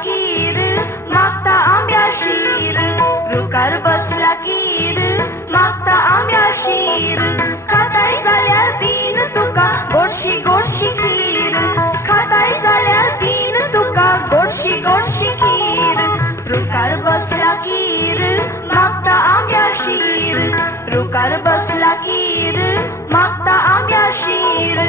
खीर मागता आंब्या शीर रुकार बसला खीर मागता आंब्या शीर खाताय जाल्यार दिन तुका गोडशी गोडशी खीर खाताय जाल्यार दिन तुका गोडशी गोडशी खीर रुकार बसला खीर मागता आंब्या शीर रुकार बसला खीर मागता आंब्या शीर